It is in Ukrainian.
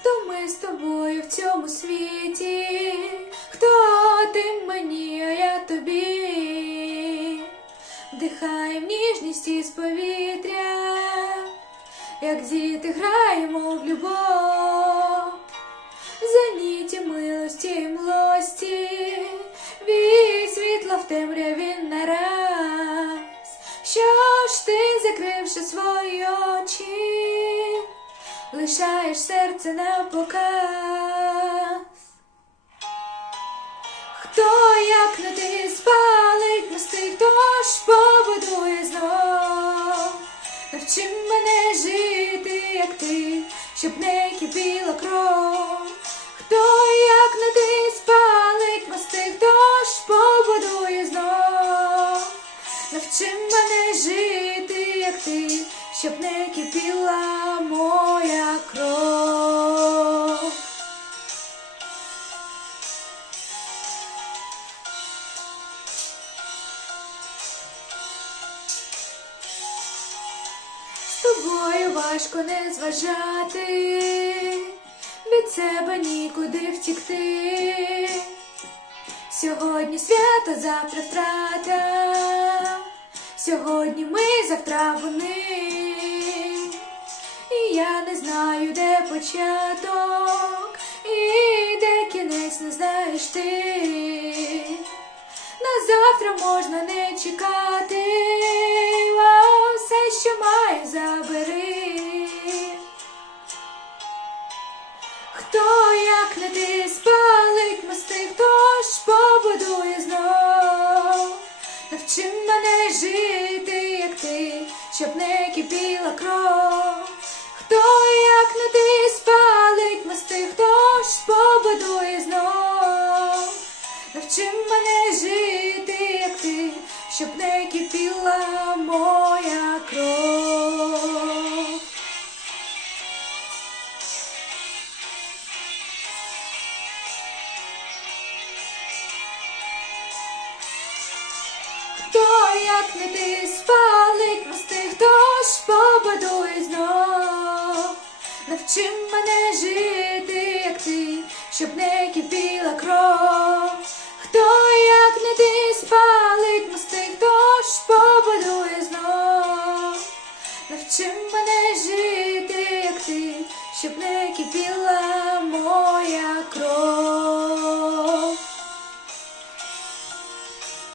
хто ми з тобою в цьому світі, хто ти мені, а я тобі, вдихаєм ніжність із повітря, як діти граємо в любов, заніті милості й млості, від світла в темряві нараз. Що ж ти, закривши свої очі, лишаєш серце на показ? Хто, як не ти, спалить мости, хто ж побудує знов? Навчи мене жити, як ти, щоб не кипіла кров. Хто, як не ти, спалить мости, хто ж побудує знов? Навчи мене жити, як ти, щоб не кипіла моя тобою важко не зважати, від себе нікуди втікти. Сьогодні свято, завтра втрата. Сьогодні ми, завтра вони. І я не знаю, де початок, і де кінець не знаєш ти. На завтра можна не чекати, Хто, як не ти, спалить мости, хто ж побудує знов? Навчи мене жити, як ти, щоб не кипіла кров. Хто, як не ти, спалить мости, хто ж побудує знов? Навчи мене жити, як ти, щоб не кипіла моя Хто, як не ти, спалить мости, хто ж побудує знов? Навчи мене жити, як ти, щоб не кипіла кров. Хто, як не ти, спалить мости, хто ж побудує знов? Навчи